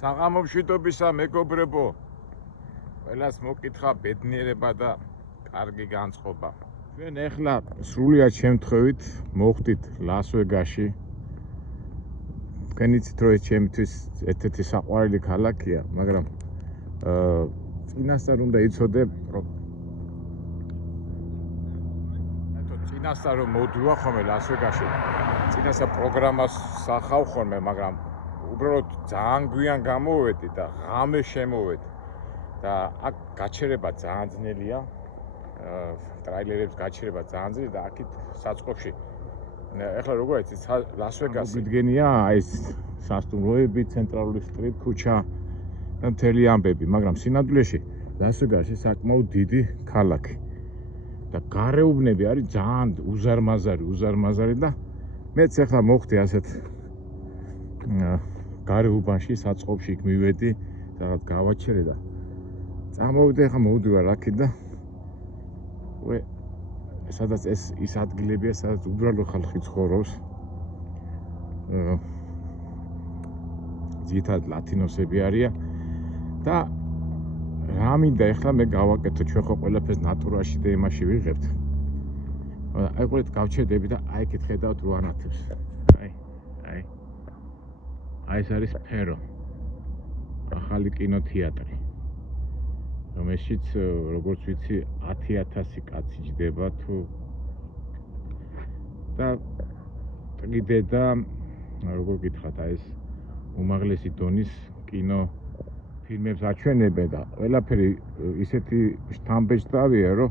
საღამომშვიდობისა მეგობრებო, ყველას მოკითხა ბედნიერება და კარგი განწყობა. ჩვენ ახლა სრულიად შემთხვევით მოხვდით ლას-ვეგასში. თქვენ იცით, რომ ეს ჩემთვის ერთ-ერთი საყვარელი ქალაქია, მაგრამ წინასწარ უნდა იცოდე, რომ წინასწარ რომ მოვდივარ ხოლმე ლას-ვეგასში, წინასწარ პროგრამას სახავ ხოლმე, მაგრამ უბრალოდ ძალიან გვიან გამოვედი და ღამე შემოვედი და აქ გაჩერება ძალიან ძნელია, ტრაილერებს გაჩერება ძალიან ძნელი და აქეთ საწყობში ეხლა როგორ იცით ლას-ვეგასი გიდგენია ეს სასტუმროები, ცენტრალური სტრიტ ქუჩა და მთელი ამბები, მაგრამ სინამდვილეში ლას-ვეგასი საკმაოდ დიდი ქალაქი და გარეუბნები არის ძალიან უზარმაზარი და მეც ახლა მოხდი ასეთ გარეუბანში საწყობში იქ მივედი, რაღაც გავაჩერე და წამოვიდე, ახლა მოვდივარ აქეთ და სადაც ის ადგილებია, სადაც უბრალო ხალხი ცხოვრობს. ძირითადად ლათინოსები არიან და რა მინდა ახლა მე გავაკეთო, ჩვენ ხო ყველაფერს ნატურაში და იმაში ვიღებთ. აი ყოლეთ გავჩერდები და აი იქით ხედავთ რო ანათებს. აი ეს არის ფერო. ახალი კინოთეატრი. რომელშიც როგორც ვიცი 10,000 კაცი ჯდება თუ და კიდე და როგორ გითხრათ, აი ეს უმაღლესი დონის კინო ფილმებს აჩვენებენ და ყველაფერი ისეთი შთამბეჭდავია, რომ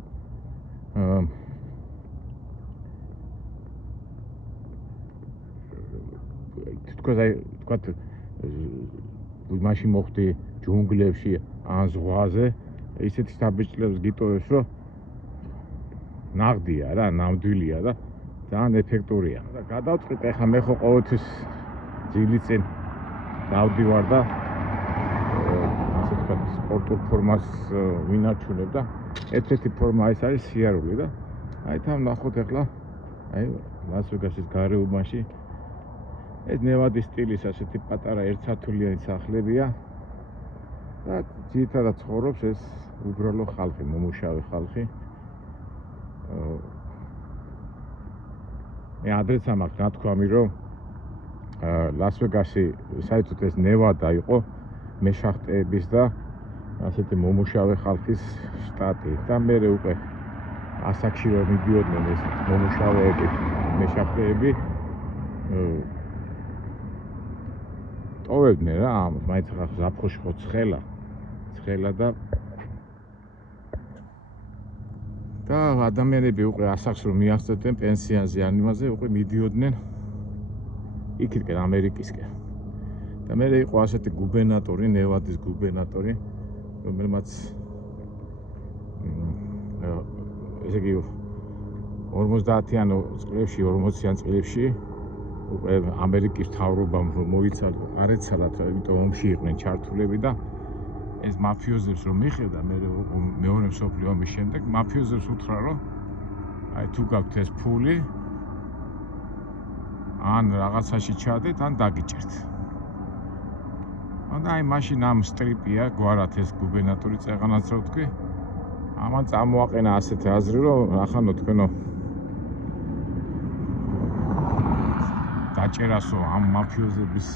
თქვათ მაშინ მოხდი ჯუნგლებში ან ზღვაზე, ისეთი შთამბეჭდებს გიტოვებს, რომ ნაღდია რა, ნამდვილია და ძალიან ეფექტურია. და გადავწყვიტე, ახლა მე ხო ყოველთვის ძილის წინ დავდივარ და ასე თქვა სპორტულ ფორმას ვინარჩუნებ და ერთ-ერთი ფორმა ეს არის სიარული და აი თან ნახოთ ახლა აი ლას-ვეგასის გარეუბანში ეს ნევადის სტილის ასეთი პატარა ერთსართულიანი სახლებია და ძირითადად ცხოვრობს ეს უბრალო ხალხი, მომუშავე ხალხი. მე ადრეც ამაქვს ნათქვამი, რომ ლას-ვეგასი საერთოდ ეს ნევადა იყო მეშახტეების და ასეთი მომუშავე ხალხის შტატი და მე უკვე ასაკში რომ მიდიოდნენ ეს მომუშავეები, მეშახტეები ტოვებდნენ რა, მაინც ახლა ზაფხულში ხო ცხელა და ადამიანები უკვე ასაკს რომ მიაღწევდნენ პენსიაზე ან იმაზე უკვე მიდიოდნენ იქითკენ ამერიკისკენ. და მე იყო ასეთი გუბერნატორი, ნევადის გუბერნატორი, რომელმაც ესე იგი 50-იან წლებში, 40-იან წლებში უკვე ამერიკის მთავრობამ რომ მოიცალო, არეცალათ, იმიტომ ომში იყვნენ ჩართულები და ეს მაფიოზებს რომ მიხედა მეორე მსოფლიო ომის შემდეგ, მაფიოზებს უთხრა, რომ აი თუ გაქვთ ეს ფული, ან რაღაცაში ჩადეთ, ან დაგიჭერთ. და აი მაშინ ამ სტრიპია გვარად ეს გუბერნატორი წეღანაც რო თქვი, ამან წამოაყენა ასეთი აზრი, რომ ახანო თქვენო დაჭერასო ამ მაფიოზების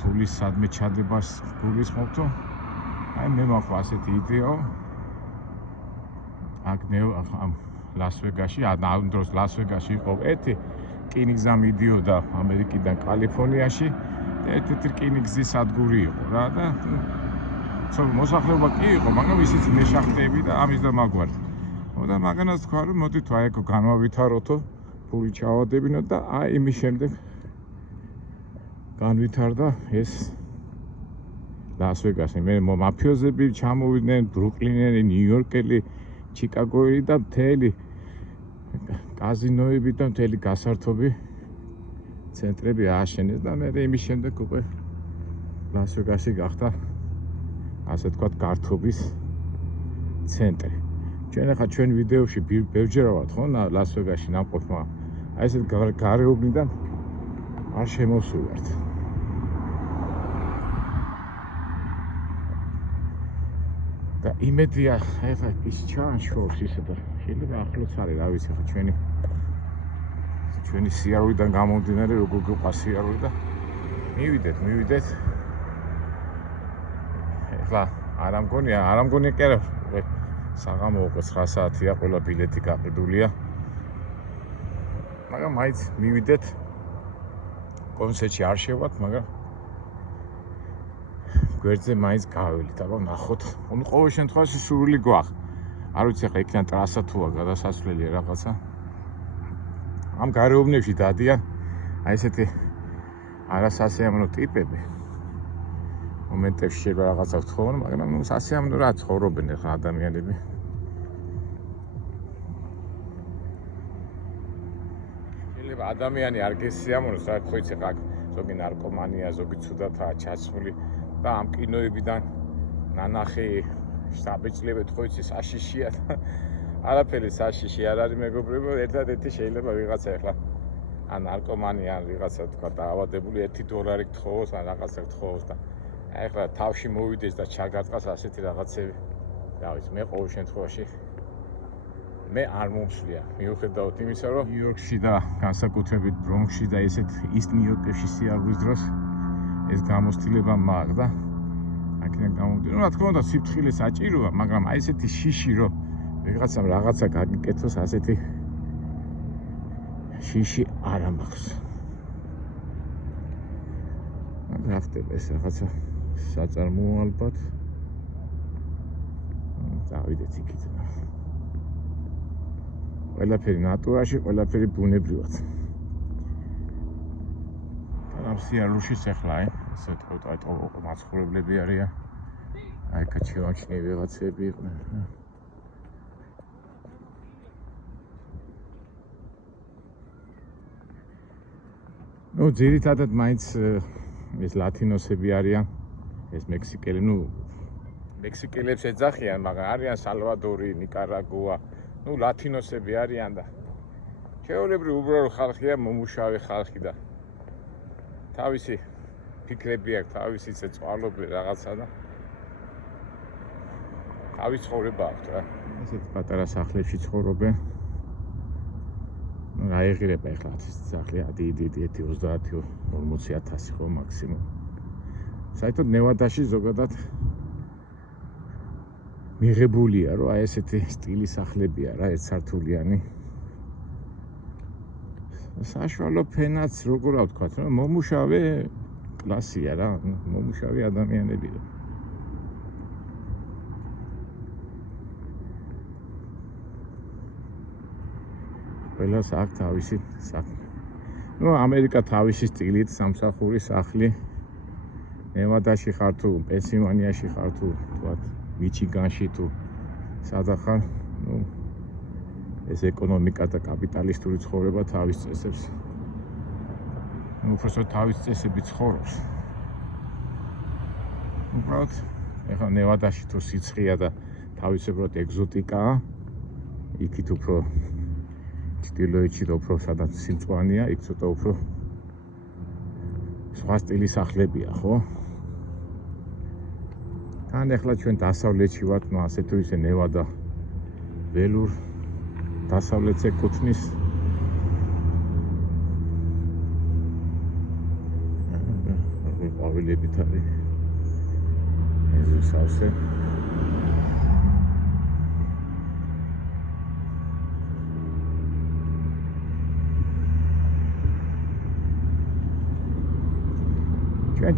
ფულის სადმე ჩადებას გულისხმობთო. აი მე მაქვს ასეთი იდეა, აქ ამ ლას-ვეგასში, ამ დროს ლას-ვეგასში იყო ერთი რკინიგზა მიდიოდა ამერიკიდან კალიფორნიაში და ერთ-ერთი რკინიგზის სადგური იყო რა და მოსახლეობა კი იყო, მაგრამ ისიც მეშახტეები და ამის და მაგვარი. და მაგანაც თქვა, რომ მოდით აი ეგ განვავითაროთო, ფული ჩავადებინოთ და აი იმის შემდეგ განვითარდა ეს ლას-ვეგასი. მე მაფიოზები ჩამოვიდნენ, ბრუკლინელი, ნიუ-იორკელი, ჩიკაგოელი და მთელი კაზინოები და მთელი გასართობი ცენტრები ააშენეს და მე იმის შემდეგ უკვე ლას-ვეგასი გახდა ასე თქვათ გართობის ცენტრი. ჩვენ ახლა ჩვენ ვიდეოში ბევრჯერ ვართ ხო ლას-ვეგასში ნამყოფმა. აი ესეთ გარეუბნიდან არ შემოსულვართ. და იმედია ეხლა ის ჩანშორს ისე და შეიძლება ახლოც არის რა ვიცი ხო ჩვენი სიარულიდან გამომდინარე როგორ გიყვა სიარული და მივიდეთ ეხლა არ ამგონია კი არა საღამო 9 საათია ყველა ბილეთი გაყიდულია მაგრამ მაინც მივიდეთ კონცერტში არ შევართ მაგრამ გვერდზე მაინც გავევლით აბა ნახოთ ну ყოველ შემთხვევაში სურვილი გვაქვს არ ვიცი ახლა იქიდან ტრასა თუა გადასასვლელია რაღაცა ამ გარეუბნებში დადიან აი ესეთი არასასიამოვნო ტიპები მომენტებში შეიძლება რაღაცა ვთხოვონ მაგრამ ну სასიამოვნო რა ცხოვრობენ ახლა ადამიანები შეიძლება ადამიანი არ გესიამოვნოს რა ხო იცი ხა ზოგი ნარკომანია ზოგი ცუდათაა ჩაცმული და ამ კინოებიდან ნანახი შტაბეჭლებეთ ხო იცი საშიშია არაფერი საშიში არ არის მეგობრებო ერთადერთი შეიძლება ვიღაცა ახლა ან ნარკომანი ან ვიღაცა თქვა დაავადებული $1 გთხოვოს ან რაღაცა გთხოვოს და ახლა თავში მოვიდეს და ჩაგარტყას ასეთი რაღაცები რა ვიცი მე ყოველ შემთხვევაში მე არ მომსვლია მიუხედავად იმისა რომ ნიუ-იორკში და განსაკუთრებით ბრონქსში და ესეთ ისტ ნიუ-იორკში სიარულის დროს ეს გამოცდილება მაქვს და აქედან გამომდინარე რა თქმა უნდა სიფრთხილე საჭიროა მაგრამ აი ესეთი შიში რომ ვიღაცამ რაღაცა გაგიკეთოს ასეთი შიში არ მაქვს რა ხდება ეს რაღაცა საწარმოო ალბათ დავიდეთ იქით ყველაფერი ნატურაში ყველაფერი ბუნებრივად ამ სიარულში ახლა ესე თქო მაცხოვრებლები არიან აი კაჩევანჩნი ვიღაცები იყვნენ ну ძირითადად მაინც ეს ლათინოსები არიან ეს მექსიკელი ну მექსიკელებს ეძახიან მაგრამ არიან სალვადორი ნიკარაგუა ну ლათინოსები არიან და ჩვეულებრივ უბრალო ხალხია მომუშავე ხალხი და თავისი ფიქრები აქვს თავისი წვალობი რაღაცა და თავის ცხოვრება აქვს რა ესეთ პატარა სახლებში ცხოვრობენ ну აიღირება ეხლა სახლი დიდი 30-40,000 ხო მაქსიმუმ საერთოდ ნევადაში ზოგადად მიღებულია რომ აი ესეთი სტილის სახლებია რა ერთსართულიანი საშუალო ფენაც როგორ ვთქვათ რომ მომუშავე კლასია რა მომუშავე ადამიანები ყველას აქვს თავისი საქმე ну ამერიკა თავისი სტილით სამსახური სახლი ნევადაში ხარ თუ პენსილვანიაში ხარ თუ ვთქვათ მიჩიგანში თუ სადახარ ну ეს ეკონომიკა და კაპიტალისტური ცხოვრება თავის წესებს ну просто თავის წესები ცხოვრობს უბრალოდ ეხლა ნევადაში თუ სიცხეა და თავისებურად ეგზოტიკაა იქით უფრო ჩtildeოეთში და უფრო სადაც სიმწვანეა იქ ცოტა უფრო სხვა სტილის სახლებია ხო თან ეხლა ჩვენ დასავლეთში ვართ ну ასე თუ ისე ნევადა ველურ დასავლეთს ეკუთვნის ყვავილებით არის ეს სავსე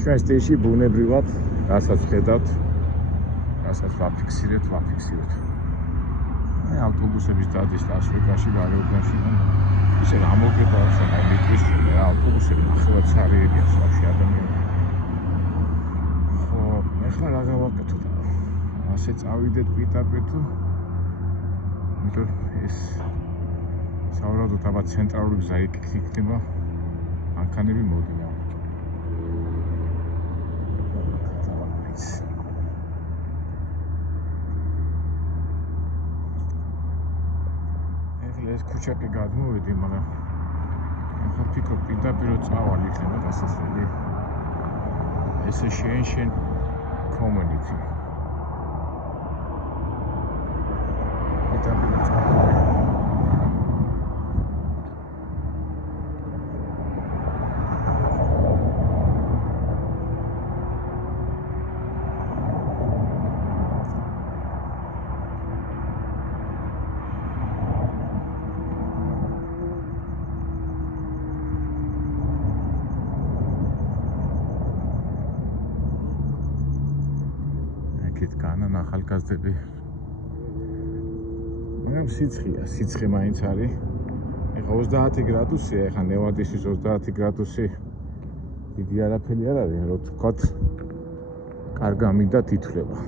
ჩვენ სტეიში ბუნებრივად რასაც ხედავთ რასაც ვაფიქსირებთ აი ავტობუსების დადის ლას-ვეგასში გარეუბანში ისე რა მოგება ახლა მეტრის რა ავტობუსები ნახევარ ცარიებია სავში ადამიანები ხო ეხლა რა გავაკეთო და ასე წავიდეთ პიტაპე თუ იმიტომ ეს საუბრობთ აბა ცენტრალური გზა იქნება მანქანები მოდიან ეს ქუჩაკი გადმოვედი, მაგრამ ახლა ფიქრობ პირდაპირ წავალ იქნება დასასრული ეს შენ community განან ახალგაზრდები მაგრამ სიცხე მაინც არის ეხა 30 გრადუსია ეხა ნევადისის 30 გრადუსი დიდი არაფერი არ არის რო თქვათ კარგ ამინდად ითვლება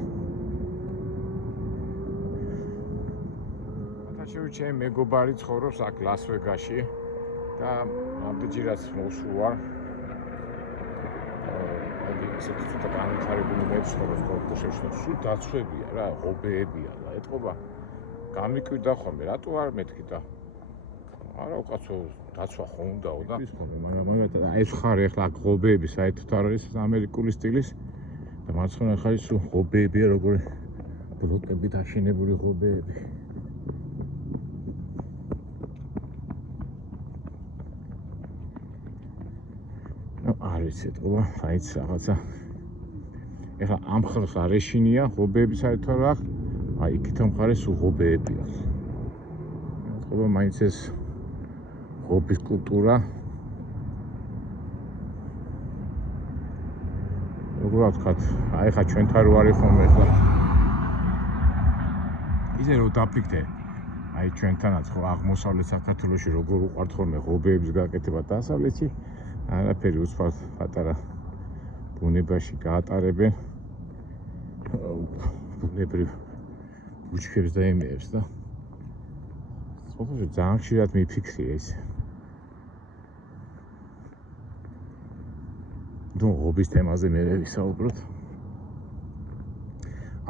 მათაშევი ჩემი მეგობარი ცხოვრობს აქ ლას-ვეგასში და ამდენჯერაც მოსულა ცოტა განვითარებული მეცხოვრის კორპუსებში სულ დაცვებია რა, ღობეებია რა, ეთყობა გამიკვირდა ხოლმე, რატო არ მეთქი და არა უკაცო დაცვა ხო უნდაო და ის ხოლმე, მაგრამ მაგათაც ეს ხარ ახლა ღობეები საერთოდ არ არის ამერიკული სტილის და მარცხენა ხარი სულ ღობეებია როგორი ბლოკებით აშენებული ღობეები არის ეთყობა, საით რაღაცა ეხლა ამ ხალხს არ ეშინია ღობეები საერთოდ რა აი იქით მხარეს ღობეებია ეთყობა მაინც ეს ღობის კულტურა როგორ ვთქვათ აი ხა ჩვენთან რო არის ხოლმე ახლა ისე რომ დაფიქრდე აი ჩვენთანაც ხო აღმოსავლეთ საქართველოში როგორ უყვართ ხოლმე ღობეების გაკეთება დასავლეთში არაფერი უცბად პატარა ბუნებაში გაატარებენ ბუნებრივ ბუჩქებს და იმეებს და სოფელში ძალიან ხშირად მიფიქრია ეს ღობის თემაზე მე ვისაუბროთ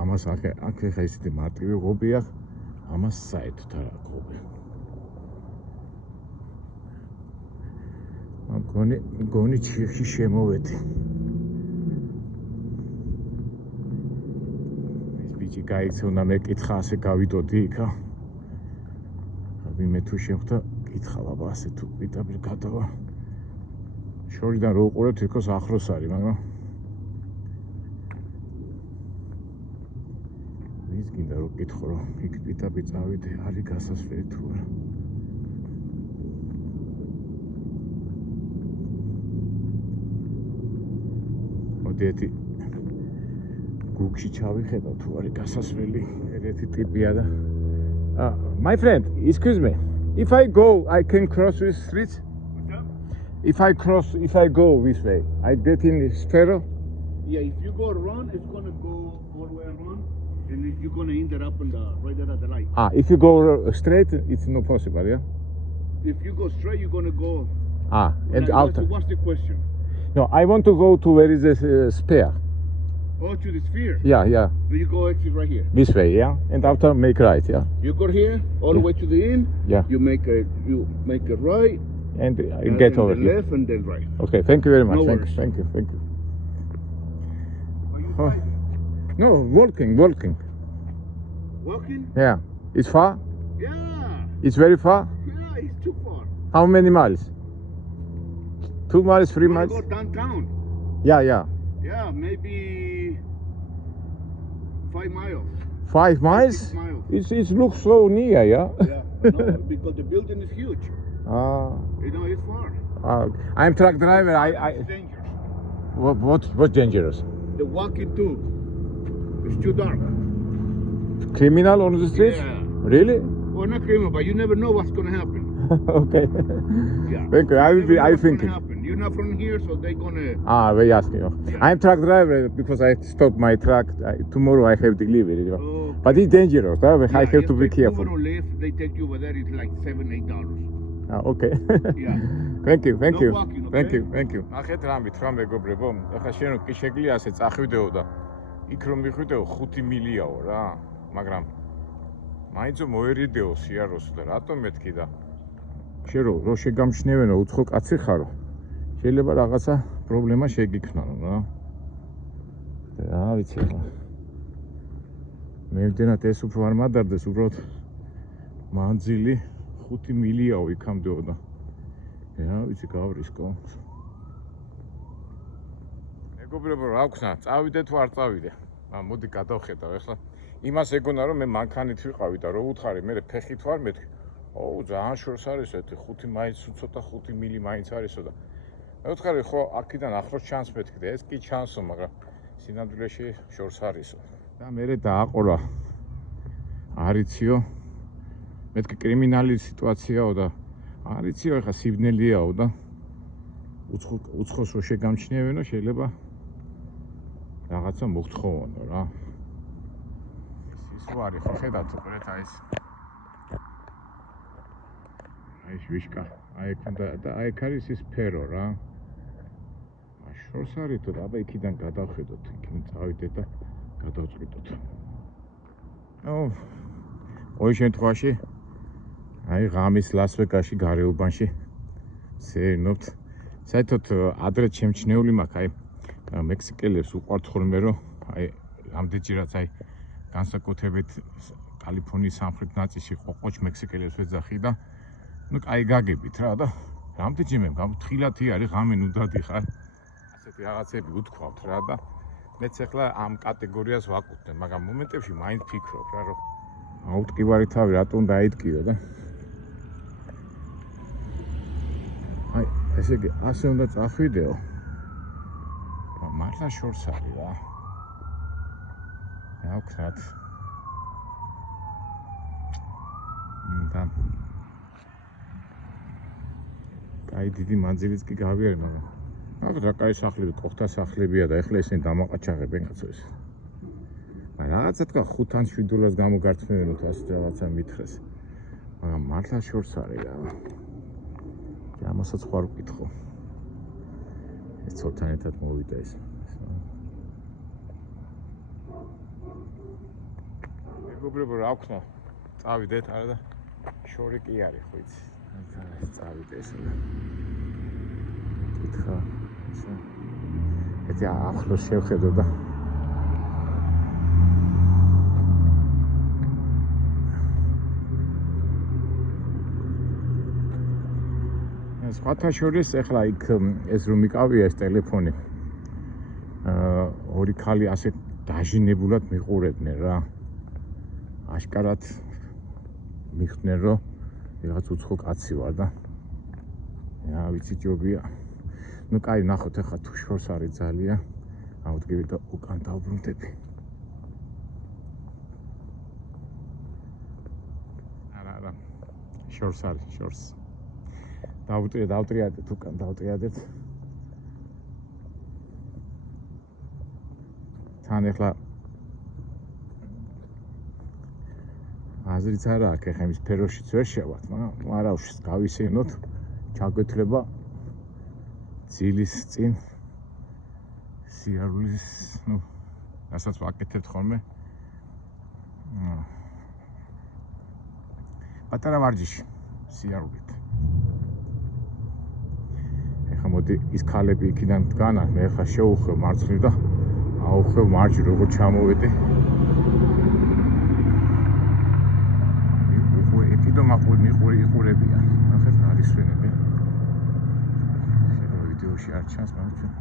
ამას აქ ეხა ისეთი მარტივი ღობია ამას საერთოდ არ აქვს ღობე გონი ჩიხში შემოვედი ეს ბიჭი გაიქცევნა მე კითხა ასე გავიდოდი იქა ვიმე თუ შევხვდა კითხავ აბა ასე თუ პიტაბლი გადავა შორიდან რო უყურებ თვითონ ახლოს არის მაგრამ ვის გინდა რომ კითხო რომ იქ პიტაბლი წავიდე არის გასასვლელი თუ არა ერთი გუგში ჩავიხედა თუ არის გასასვლელი ერთი ტიპია და my friend excuse me if I go I can cross this street if I go this way I get in Sparrow yeah if you go around it's going to go all the way around and you're going to end up on the right there at the light if you go straight it's not possible yeah if you go straight you're going to go and out what's the question no I want to go to where is this spare oh to the sphere yeah so you go exit right here this way yeah and after make right yeah you go here all the way to the end yeah you make a right and get over then here left and then right okay thank you very much no thank you are you driving? No walking yeah it's far yeah it's very far yeah it's too far how many miles 2 miles 3 miles go downtown yeah maybe 5 miles 5 miles 6 miles it looks so near yeah no because the building is huge you know it's far I'm truck driver it's dangerous what's dangerous the walking too it's too dark criminal on the street yeah really well not criminal but you never know what's going to happen okay yeah thank you I thinking you're not from here so they're going to they asking I'm truck driver because I stopped my truck tomorrow I have delivery but it's dangerous I have to be careful they take you over there it's like $7-8 okay yeah thank you no walking, okay? thank you ნახეთ რა მითხრა მეგობრებო ახლა შენ რომ კი შეგვიძლია ასე წახვიდეო და იქ რომ მიხვიდეო 5 მილიაო რა მაგრამ მაინც მოერიდეო სიაროსო და რატომ მეთქი და შენ რო შეგამჩნევენო უცხო კაცი ხარო შეიძლება რაღაცა პრობლემა შეგიქმნანო რა და ვიცი ახლა მე ვდენათ ეს უფრო არ მადარდეს უბრალოდ მანძილი 5 მილიაო იქამდეო და რა ვიცი გავრისკო. მეგობრებო, რა ვქნა, წავიდე თუ არ წავიდე? მოდი გადავხედავ ახლა. იმას ეგონა რომ მე მანქანით ვიყავი და რო უთხარი მე ფეხით ვარ მეთქი. ოუ, ძალიან შორს არის ეს 5 მაინც უცოტა 5 მილი მაინც არისო და მე ვთხარი ხო აქედან ახლოს ჩანს მეთქი და ეს კი ჩანსო, მაგრამ სინამდვილეში შორს არისო. და მე დააყოლა არიციო მეთქი კრიმინალი სიტუაციაო და არიციო ეხა სიბნელიაო და უცხოს რო შეგამჩნიებენო შეიძლება რაღაცა მოგთხოვონო რა. ის ვარი ხო ხედავთ უყურეთ აი ეს. აი ეს ვიშკა. აი ეგ უნდა და აი ეგ არის ის სფერო რა. შორს არისო და აბა იქიდან გადავხედოთ, იქიდან წავიდეთ და გადავწყვიტოთ. ოი შემთხვევაში აი ღამის ლას-ვეგასში გარეუბანში სეირნობთ. საერთოდ ადრე შემჩნეული მაქვს აი მექსიკელებს უყვართ ხოლმე რომ აი ამდენჯერაც აი განსაკუთრებით კალიფორნიის სამხრეთ ნაწილში ყოყოჩ მექსიკელებს ვეძახი და ნუ კაი გაგებით რა და რამდენჯერმე გამთხილათი არის ღამე ნუ დადიხარ. ასეთი რაღაცები უთქვავთ რა და მეც ახლა ამ კატეგორიას ვაკუთვნებ, მაგრამ მომენტებში მაინც ფიქრობ რა რომ აუტკივარი თავი რატომ დაიტკიო და აი ესე იგი ასე უნდა წახვიდეო. მართლა შორს არის რა. რა ვქნათ. და აი დიდი მანძილიც კი გავიარე, მაგრამ რა კაი სახლები, კოხთა სახლებია და ეხლა ისინი დამაყაჩაღებენ კაცოს. მაგრამ რაღაცა თქვა 5 ან 7 დოლარს გამოგართმევენოთ ასე რაღაცა მითხრეს. მაგრამ მართლა შორს არის რა. ამასაც ხარ ვკითხო. ეს ცოტა ერთად მოვიდა ეს. მეგობრებო, რა ვქნა? წავიდეთ არა და შორი კი არის ხო იცი. წავიდე ესე. კითხა. ეს ახლოს შევხედო და სხვათა შორის ეხლა იქ ეს რომ მიყავია ეს ტელეფონი ორი ქალი ასე დაჟინებულად მიყურებდნენ რა. აშკარად მიხდნენ რომ რაღაც უცხო კაცი ვარ და რა ვიცი ჯობია. ნუ კაი ნახოთ ეხლა თუ შორს არის ძალიან ავდგები და უკან დავბრუნდები. არა შორს არის შორს. დავტრიადეთ უკან დავტრიადეთ. თან ეხლა აზრიც არა აქვს ეხლა იმის სფეროშიც ვერ შევართ, მაგრამ არავშიც გავისეინოთ ჩაგვეთლება ძილის წინ სიარულის, ნუ რასაც ვაკეთებთ ხოლმე. პატარა ვარჯიში სიარულით. ეხლა მოდი ის ქალები იქიდან დგანან, მე ეხლა შევუხვევ მარცხნივ და აუხვევ მარჯვნივ, როგორ ჩამოვედი. მიყურებიან. ნახეთ არის ვენები. შეიძლება ვიდეოში არ ჩანს, მაგრამ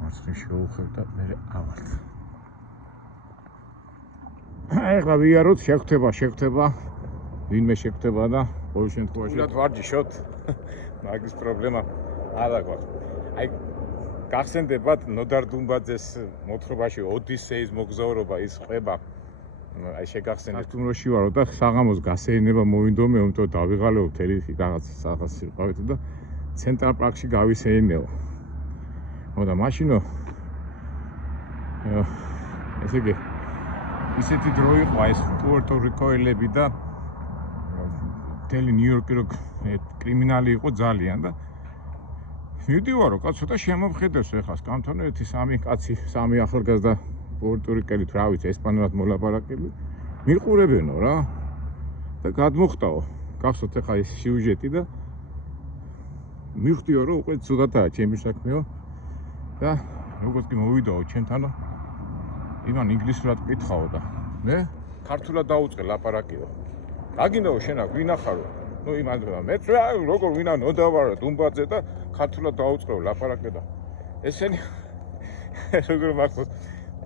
მარცხნივ შევუხვევ და მე ავალთ. ეხლა ვიაროთ, შეგხვდება. ვინმე შეგხვდება და ყოველ შემთხვევაში უნდა ვარჯიშოთ. მაგის პრობლემა არა გვაქვს. აი გახსენდებათ ნოდარ დუმბაძეს მოთხრობაში ოდისეის მოგზაურობა ის ყვება. აი შეგახსენებთ თუმროში ვარო და საღამოს გასეირნება მოვინდომე, იმიტომ დავიღალეო მთელი რაღაც სახას სიყავით და ცენტრალ პარკში გავისეირნეო. და მაშინო ესე იგი ისეთი დრო იყო ეს პუერტო-რიკოელები და მთელი ნიუ-იორკი რო კრიმინალი იყო ძალიან და მივდივარო კაცო ცოტა შემომხედავს ეხლა სკამთონო ერთი სამი კაცი, სამი ახალგაზრდა პუერტო-რიკელი რა ვიცი ესპანურად მოლაპარაკები მიყურებენო რა და გადმოხტაო. გახსოვთ ეხლა ეს სიუჟეტი და მივხვდიო რომ უკვე ცუდათაა ჩემი საქმეო და როგორც კი მოვიდაო ჩემთანო იმან ინგლისურად კითხაო და მე ქართულად დაუწყე ლაპარაკიო. გაგინდაო შენა ვინახარო ნუ იმანდრა მე როგორ ვინა ნოდავარა დუმბაძე და ქართულად დაუწყო ლაპარაკე და ესენი როგორ მახსოვს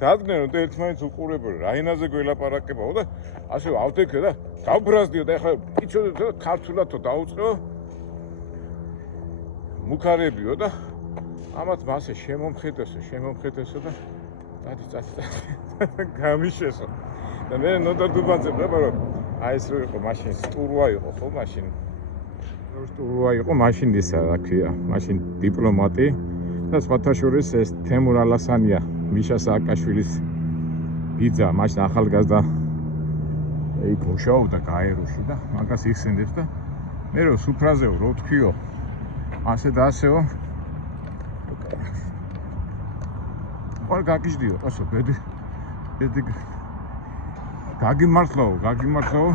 დადგნენ რომ ერთმანეთს უყურებენ რაინაზე გველაპარაკებაო და ასე ავდექე და გავბრაზდიო და ეხლა იცოდე და ქართულადო დაუწყო მუქარებიო და ამათ მასე შემომხედესო და წადი გამიშესო და მე ნოდარ დუბანზე ბრაბარო აი ეს რო იყო მაშინ სტურვა იყო ხო მაშინ რო სტურვა იყო მაშინ ისა რა ქვია მაშინ დიპლომატი და სხვათა შორის ეს თემურ ალასანია მიშა სააკაშვილის ბიძა მაშინ ახალგაზრდა იქ მუშაობდა გაეროში და მაგას იხსენებს და მე რო სუფრაზეო რო თქვიო ასე და ასეო ორ გაგიჟდიო ასო ბედი გაგიმართლაო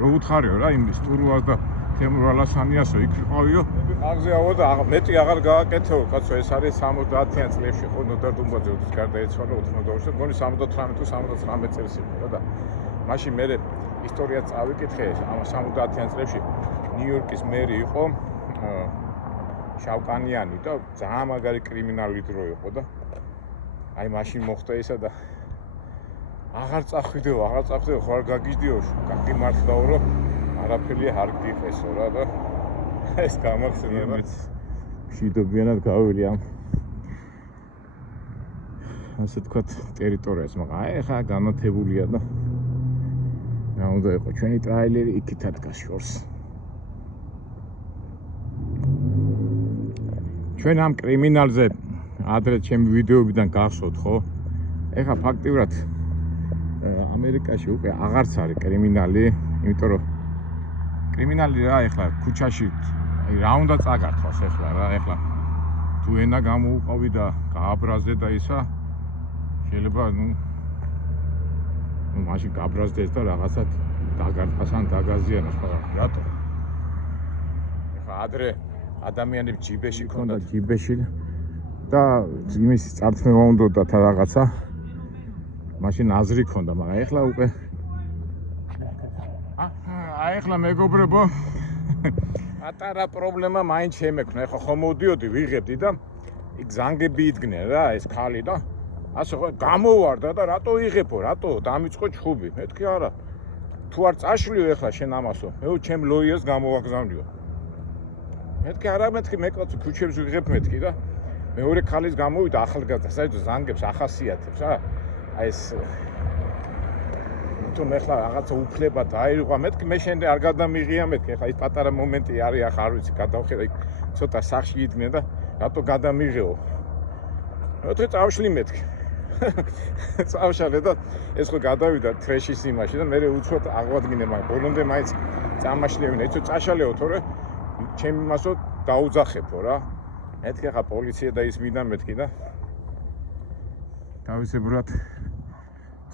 რო უთხარიო რა იმ სტურვას და თემურ ალასანიასო იქ ვიყავიო აღზეავო და მეტი აღარ გააკეთეო კაცო ეს არის 70-იან წლებში ხო ნოდარ დუმბაძე უთის გარდაეცვალა 82-ში მგონი 78 თუ 79 წელს იყო და მაშინ მე ისტორიას წავიკითხე ამ 70-იან წლებში ნიუ-იორკის მერი იყო შავკანიანი და ძალიან მაგარი კრიმინალი დრო იყო და აი მაშინ მოხდა ისა და აღარ წახვიდეო ხო არ გაგიჟდიო გაგიმართლაო რომ არაფერი არ გიყესო რა და ეს გამახსენებია მშვიდობიანად გავილი ამ ასე თქვათ ტერიტორიას მაგრამ აი ხა განათებულია და რა უნდა იყო ჩვენი ტრაილერი იქით ადგას შორს ჩვენ ამ კრიმინალზე ადრე ჩემი ვიდეოებიდან გახსოვთ ხო ეხა ფაქტიურად ამერიკაში უკვე აღარც არის კრიმინალი იმიტომ რომ კრიმინალი რა ეხლა ქუჩაში აი რა უნდა წაგართვას ეხლა რა ეხლა თუ ენა გამოუყავი და გააბრაზდე და ისა შეიძლება ნუ მაშინ გააბრაზდეს და რაღაცად დაგარტყას ან დაგაზიანოს მაგრამ რატო ეხლა ადრე ადამიანებს ჯიბეში ქონდა ჯიბეში და იმის წარწმევა უნდოდა და რაღაცა მაშინ აზრი ქონდა მაგრამ ეხლა უკვე აი ეხლა მეგობრებო ატარა პრობლემა მაინც შემექნა ეხლა ხომ მოდიოდი ვიღებდი და იქ ზანგები იდგნენ რა ეს ხალი და ასე ხო გამოვარდა და რატო იღებო რატო დამიწყო ჩხუბი მეთქი არა თუ არ წაშლიო ეხლა შენ ამასო მე ჩემ ლოიას გამოვაგზავნიო მეთქი არა მეთქი მე კაცო ქუჩებს ვიღებ მეთქი და მეორე ხალის გამოვიდა ახალგაზრდა საერთოდ ზანგებს ახასიათებს რა აი ეს თუ მე ხლა რაღაცა უფლება დაირღვა მეთქი მე შენ არ გადამიღია მეთქი ხა ის პატარა მომენტი არის ახლა არ ვიცი გადავხედა იქ ცოტა სახში იდგნენ და რატო გადამიღეო რატო წავშლი მეთქი წავშალე და ეს ხო გადავიდა ტრეშის იმაში და მე უცბად აღვადგინე მაგრამ ბოლომდე მაინც წამაშლევინა იცო წაშალეო თორე ჩემი მასო დაუძახებო რა მეთქი ხა პოლიცია და ის მიდან მეთქი და თავისებურად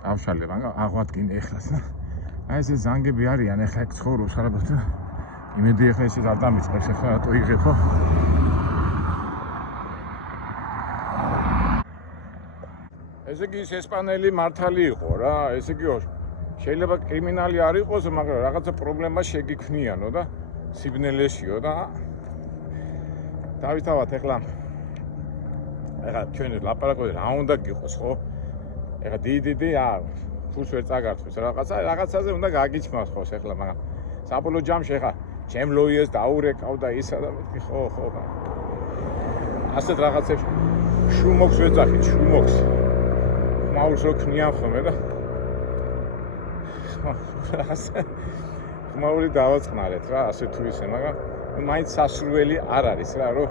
წავშალე მაგრამ აღვადგინე ეხლას და აი ეს ზანგები არიან ეხლა ეგ ცხოვრობს არაბათ და იმედი ეხლა ისე არ დამიწყებს ეხლა რატო იღებო ესე იგი ის ესპანელი მართალი იყო რა ესე იგი შეიძლება კრიმინალი არ იყოს მაგრამ რაღაცა პრობლემა შეგიქმნიანო და სიბნელეშიო და თავისთავად ეხლა ჩვენ ლაპარაკობთ რა უნდა გიყოს ხო ეხლა დიდი ფულს ვერ წაგართვეს რაღაცაზე უნდა გაგიჩმას ხო ეხლა მაგრამ საბოლოო ჯამში ეხლა ჩემ ლოიას დაურეკავ და ისა და მეთქი ხო ასეთ რაღაცებს შუმოქს ვეძახით შუმოქს მაულს რო ქნიან ხოლმე და მაული დავაწყნარეთ რა ასე თუ ისე მაგრამ მაინც სასურველი არ არის რა რომ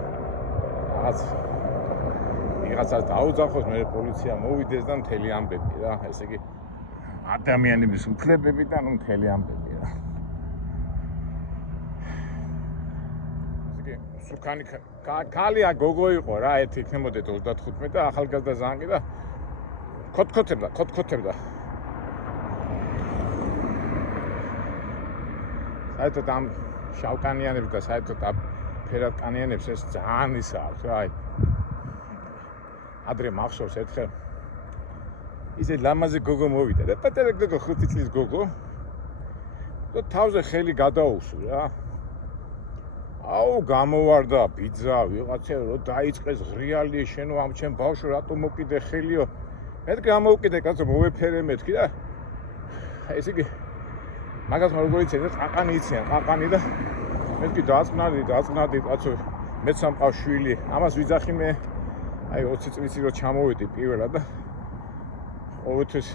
რაღაცას დაუძახოს მე პოლიცია მოვიდეს და მთელი ამბები რა ესე იგი ადამიანების უფლებები და ნუ მთელი ამბები რა ესე იგი სუკანი კალია გოგო იყო რა ერთი იქნებოდეთ 35 და ახალგაზრდა ზანგი და ქოთქოთებდა საერთოდ ამ შავკანიანებს და საერთოდ ამ ფერადკანიანებს ეს ძალიან ისა აქვს რა ადრე მახსოვს ერთხელ ისე ლამაზი გოგო მოვიდა და პატარა გოგო 5 წლის გოგო და თავზე ხელი გადაუსვი რა. აუ გამოვარდა ბიძა ვიღაცა რო დაიწყეს ღრიალი შენო ამ ჩემ ბავშვს რატომ მოკიდე ხელიო მე გამოვკიდე კაცო მოვეფერე მეთქი და ესე იგი მაგას როგორ იციან ყაყანი იციან ყაყანი და მეთქი დაწყნადი კაცო მეც სამყავს შვილი ამას ვიძახი მე აი 20 წლიც რო ჩამოვედი პირველად და ყოველთვის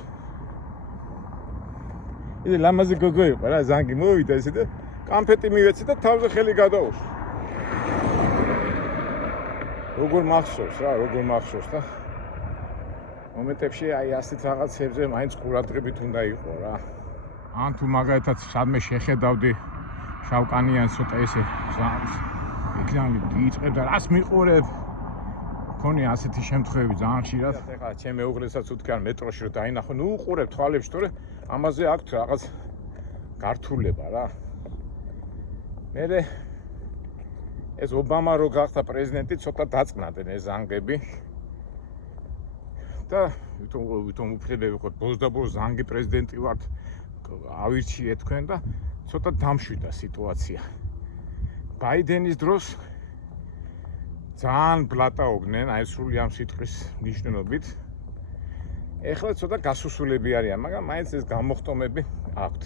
იდე ლამაზი გოგო იყო რა ზანგი მოვიდა ესე და კამფეტი მივეცი და თავზე ხელი გადაუსვი. როგორ მახსოვს და მომენტებში აი ასეთ რაღაცებზე მაინც ყურადღებით უნდა იყო რა. ან თუ მაგალითად სადმე შეხედავდი შავკანიანს ცოტა ესე ზამს იქნები იწყებდა რას მიყურებ მქონი ასეთი შემთხვევები ძალიან ხშირად. ეხლა ჩემ მეუღლესაც უთქი არ მეტროში რომ დაინახო ნუ უყურებ თვალებში თორე ამაზე აქვს რაღაც გართულება რა. მერე ეს ობამა რო გახდა პრეზიდენტი ცოტა დაწყნადნენ ეს ზანგები და ვითომ უფლებები ვიყო ბოლოს ზანგი პრეზიდენტი ვართ ავირჩიეთ თქვენ და ცოტა დამშვიდა სიტუაცია. ბაიდენის დროს ძალიან ბლატაობდნენ აი სრული ამ სიტყვის ნიშნულობით. ეხლა ცოტა გასუსულები არიან, მაგრამ მაინც ეს გამოხტომები აქვთ.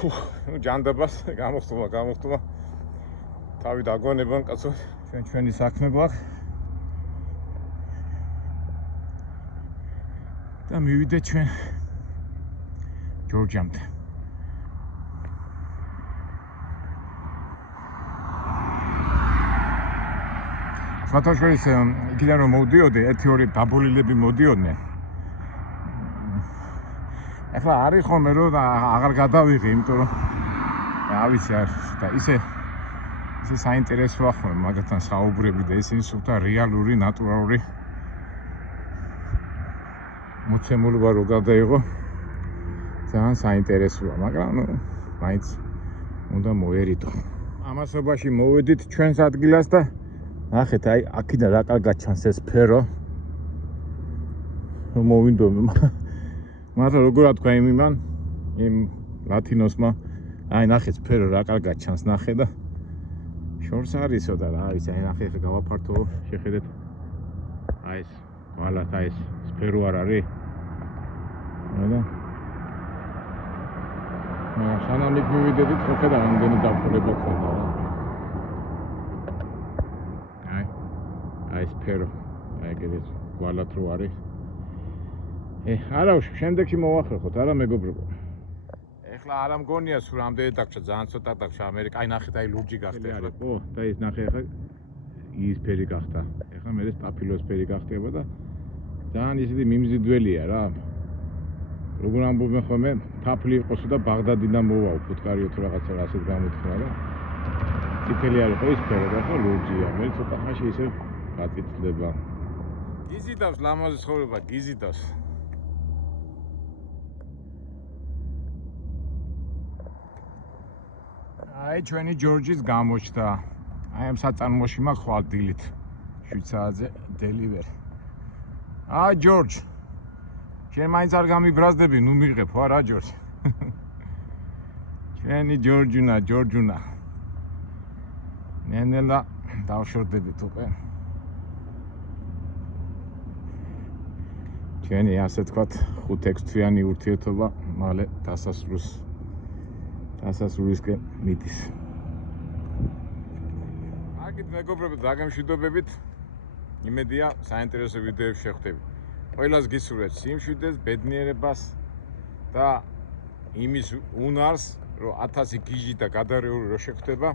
ჯანდაბას გამოხტომა თავი დაგონებან კაცო ჩვენი საქმე გვაქვს და მივიდეთ ჩვენ ჯორჯიამდე. სათაშორის იქიდან რომ მოვდიოდი, 1-2 დაბოლილები მოდიოდნენ. ეხლა არის ხოლმე რომ აღარ გადავიღე, იმიტომ რომ რა ვიცი არ და ისე საინტერესოა ხოლმე მაგათთან საუბრები და ისინი სულთა რეალური, ნატურალური მოცემულობა რო გადაიღო ძალიან საინტერესოა, მაგრამ მაინც უნდა მოერიდო. ამასობაში მოვედით ჩვენს ადგილას და ნახეთ აი აქედან რა კარგად ჩანს ეს სფერო რომ მოვინდომი მაგრამ როგორ თქვა იმ ლათინოსმა აი ნახეთ სფერო რა კარგად ჩანს ნახე და შორს არისო და რა არის აი ნახე ხე გავაფართო შეხედეთ აი ეს ვალათ აი ეს სფერო არ არის რა სანამ იქ მივიდებით ხო ხედავ ამდენი დაფულება ქონდა რა აი სფერო აი ეგრეთ ვალათ რო არის არა უშ შემდეგში მოვახერხოთ არა მეგობრებო ეხლა არა მგონია სულ რამდენი დაგჭა ძალიან ცოტა დაგჭა ამერიკა აი ნახეთ აი ლურჯი გახდა ეხლა ხო და ის ნახე ეხლა იისფერი გახდა ეხლა მე სტაფილოსფერი გახდება და ძალიან ისეთი მიმზიდველია რა როგორ ამბობენ ხოლმე თაფლი იყოსო და ბაღდადიდან მოვა ფუტკარიო თუ რაღაცა ასეთ გამოთქვა და წითელი არ იყო ის სფერო და ხო ლურჯია მე ცოტა ხანში ისე გაწითლდება გიზიდავს ლამაზი ცხოვრება გიზიდავს აი ჩვენი ჯორჯის გამოჩნდა აი ამ საწარმოში მაქვს ხვალ დილით 7 საათზე დელივერი აი ჯორჯ შენ მაინც არ გამიბრაზდები ნუ მიღებ ხო რა ჯორჯ ჩვენი ჯორჯუნა ნენელა დავშორდებით უკვე ჩვენი ასე თქვათ 5-6 თვიანი ურთიერთობა მალე დასასრულისკენ მიდის. აგით მეგობრებო დაგემშვიდობებით. იმედია საინტერესო ვიდეოები შეხვდებით. ყველას გისურვებთ სიმშვიდეს, ბედნიერებას და იმის უნარს, რომ 1000 გიჟი და გადარეული რო შეხვდება.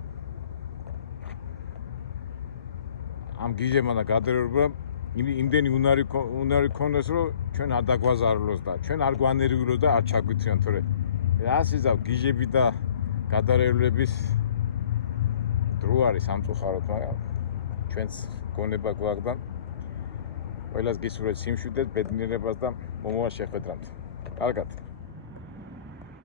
ამ გიჟებმა და გადარეულებამ იმდენი უნარი ქონდეს, რომ ჩვენ არ დაგვაზარლოს და ჩვენ არ გვანერვიულოს და არ ჩაგვითრიან, თორე რას იზავ გიჟები და გადარეულების დრო არის სამწუხაროდ, მაგრამ ჩვენც გონება გვაქვს და ყველას გისურვებთ სიმშვიდეს, ბედნიერებას და მომავალ შეხვედრამდე. კარგად.